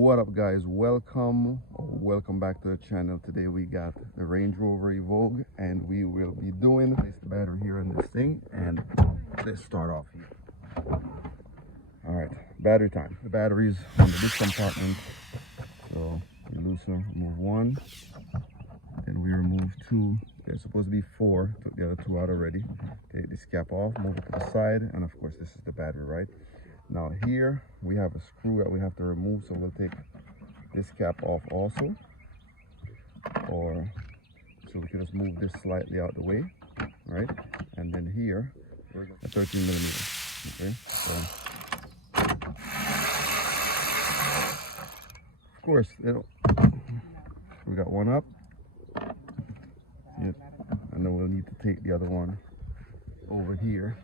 What up, guys? Welcome back to the channel. Today we got the Range Rover Evoque, and we will be doing place the battery here in this thing, and let's start off here. All right, battery time. The battery's on this compartment, so you loosen, remove one, then we remove two. There's supposed to be four. Took the other two out already. Take this cap off, move it to the side, and of course this is the battery, right? Now here we have a screw that we have to remove, so we'll take this cap off also, or so we can just move this slightly out the way, right? And then here a 13 millimeter. Okay, so of course, you know, we got one up. Yep. And then we'll need to take the other one over here.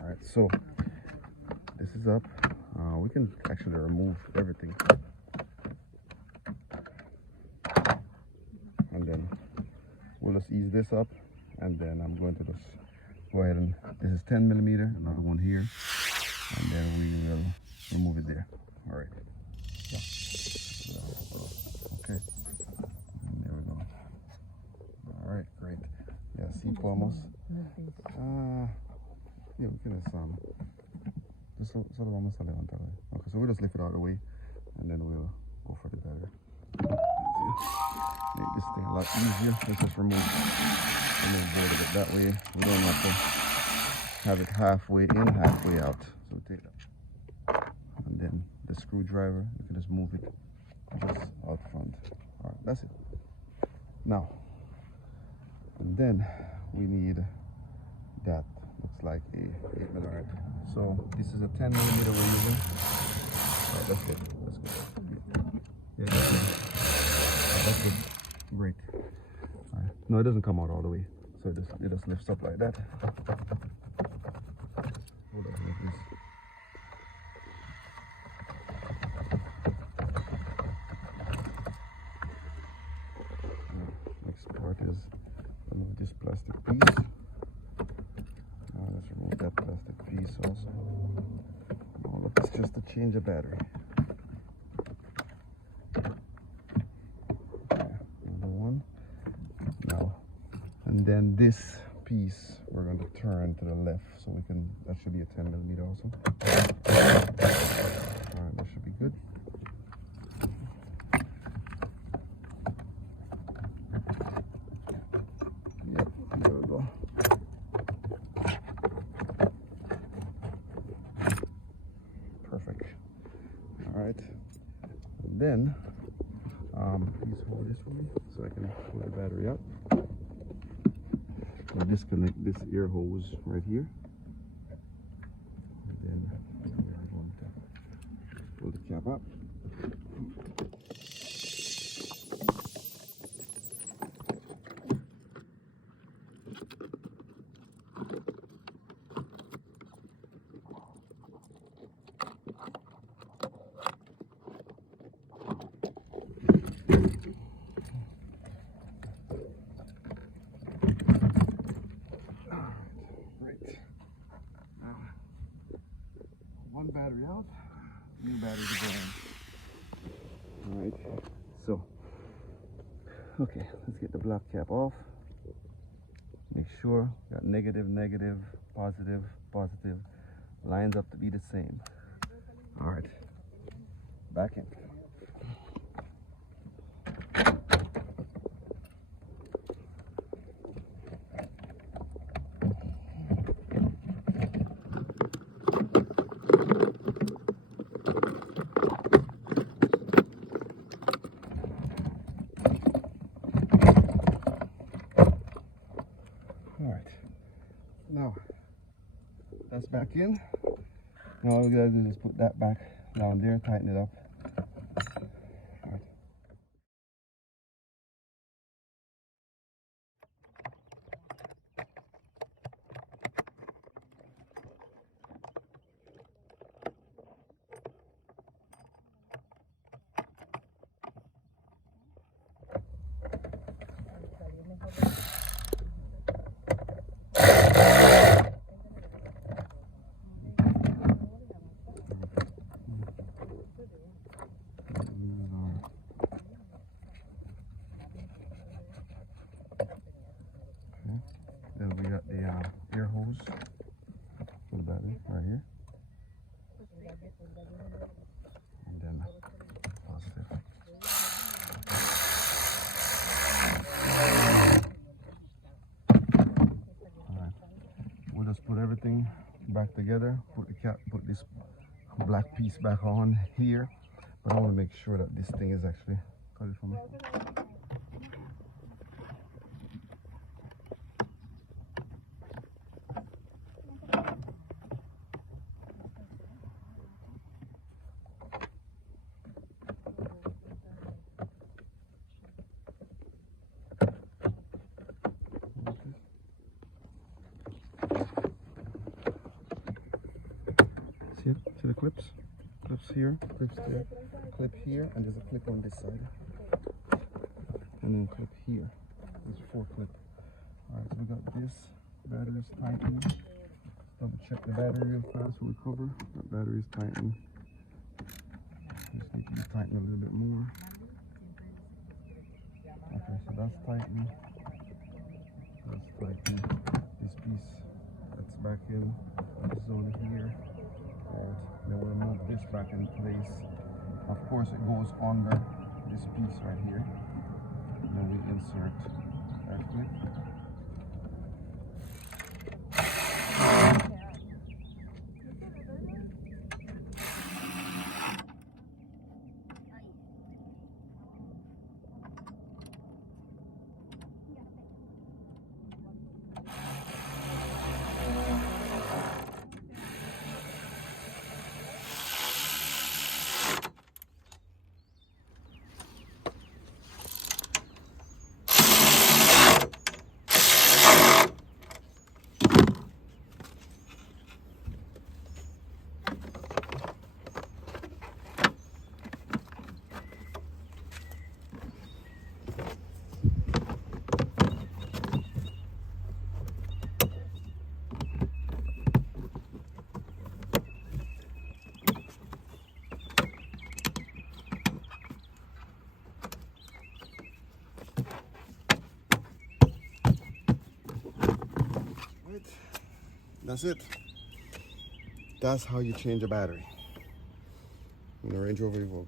Alright, so this is up. We can actually remove everything. And then we'll just ease this up, and then I'm going to just go ahead and this is 10 millimeter, another one here, and then we will remove it there. All right. Yeah. Okay. And there we go. All right, great. Yeah, see, almost. Yeah, we can just sort of almost on top of it. Okay, so we'll just lift it out of the way, and then we'll go for the battery. Make this thing a lot easier. Let's just remove both of it. That way we don't have to have it halfway in, halfway out. So we take that, and then the screwdriver, you can just move it just out front. All right, that's it. Now, and then we need that. Looks like a 8 millimeter. So this is a 10 millimeter we're using. All right, that's good. That's good. Yeah, that's good. That's good. Great. Right. No, it doesn't come out all the way, so it just lifts up like that. Hold on, please. Next part is remove this plastic piece. Let's remove that plastic piece also. All of this just to change the battery. And then this piece we're going to turn to the left, so we can, that should be a 10 millimeter also. All right, that should be good. Yep, there we go. Perfect. All right, and then please hold this for me so I can pull the battery out. We'll disconnect this air hose right here, and then we're going to pull the cap up. One battery out, new battery to go in. All right, so, okay, let's get the black cap off. Make sure got negative, negative, positive, positive, lines up to be the same. All right, back in. Now that's back in. Now all we gotta do is put that back down there, tighten it up. All right. everything back together, put this black piece back on here, but I want to make sure that this thing is actually cut it for me. See it? See the clips? Clips here, clips there, clip here, and there's a clip on this side. And then clip here. There's 4 clips. Alright, so we got this. Battery's tightened. Double check the battery real fast when we cover. That battery's tightened. Just need to be tightened a little bit more. Okay, so that's tightened. That's tightened. This piece that's back in this zone here. Alright, then we'll move this back in place. Of course, it goes under this piece right here. And then we insert that clip. That's it. That's how you change a battery in a Range Rover Evoque.